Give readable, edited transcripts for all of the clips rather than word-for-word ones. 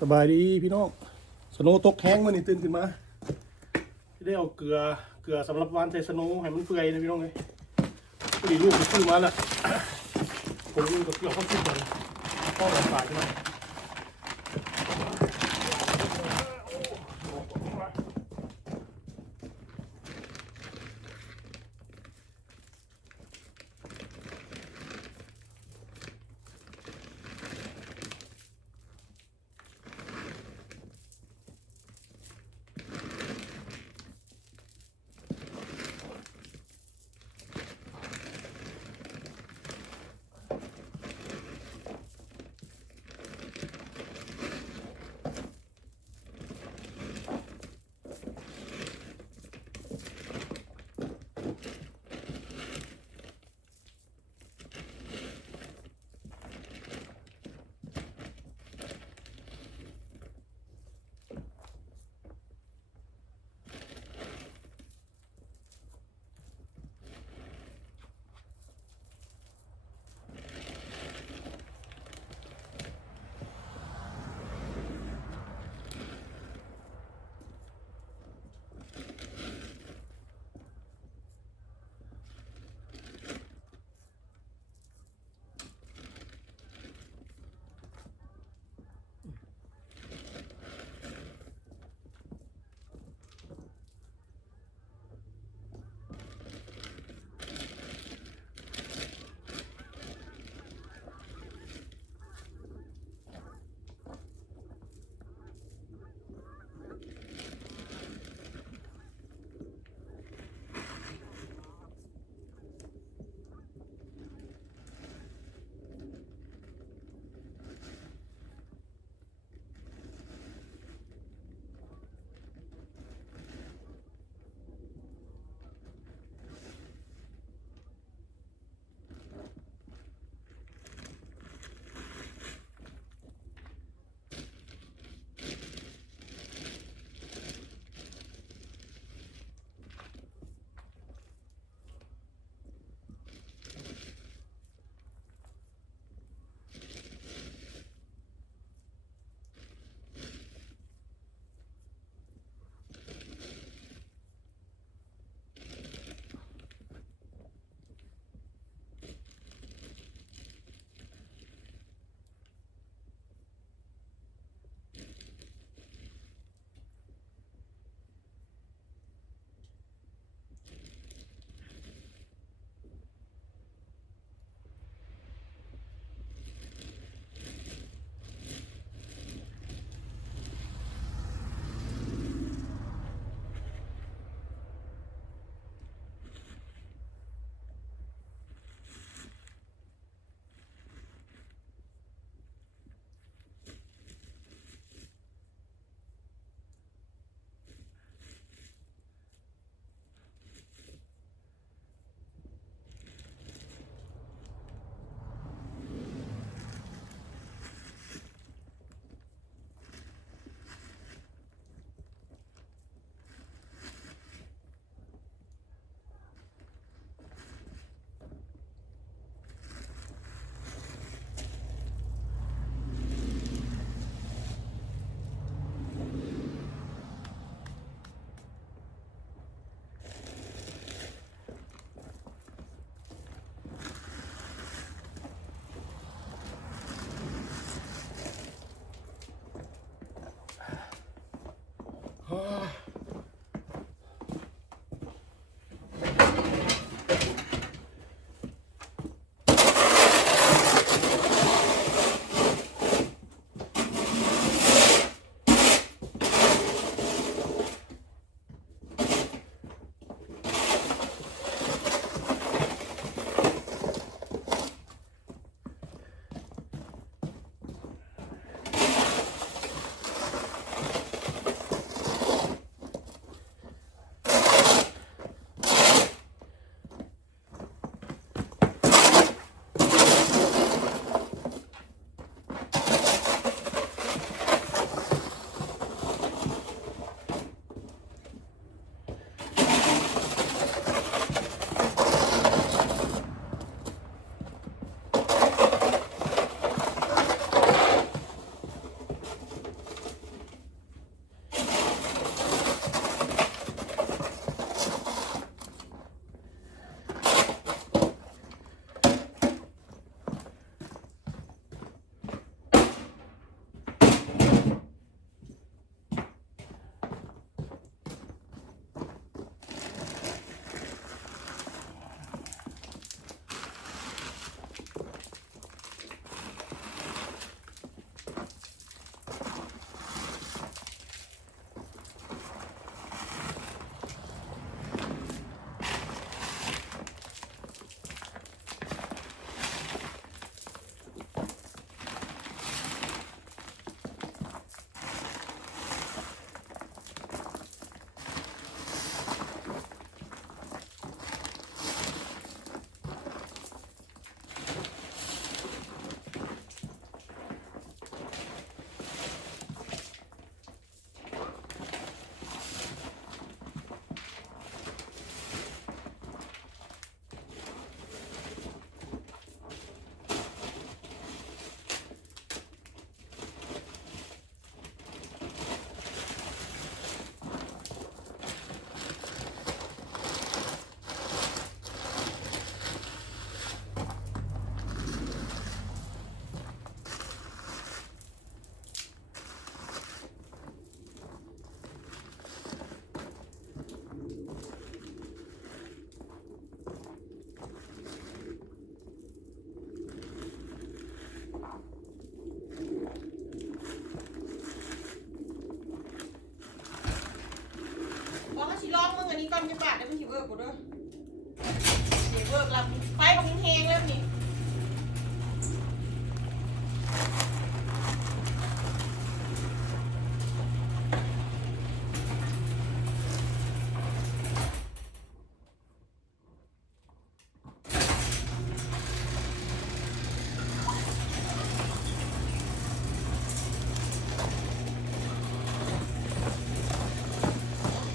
สบายดีพี่น้องสโนว์ตกแห้งมานี่ตื่นขึ้นมาที่ได้เอาเกลือสำหรับวานใส่สโนว์ให้มันเปื่อยนะพี่น้องเลยพอดีลูกไปซื้อมาแล้วผมกับเกลือเข้าซื้อก่อนพ่อหลับสายใช่ไหม อนจะปาดได้มันสิเวิร์กกูด้วยเวิร์กแล้วไฟของแห้งแล้วนี่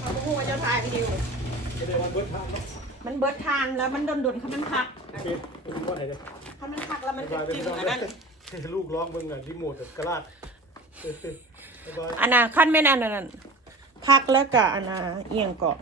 เอาหัวจะถ่ายวิดีโอ จะได้วันเบิร์ดทางเนาะ มันเบิดทานแล้วมันโดนๆเขามันพัก เป็นว่าไหนเนี่ย เขามันพักแล้วมันเป็นจริงอันนั้น ลูกร้องเบิ่งอ่ะรีโมทกระลาดอันน่ะขั้นไม่นานนั่นพักแล้วกะอันน่ะเอียงเกาะ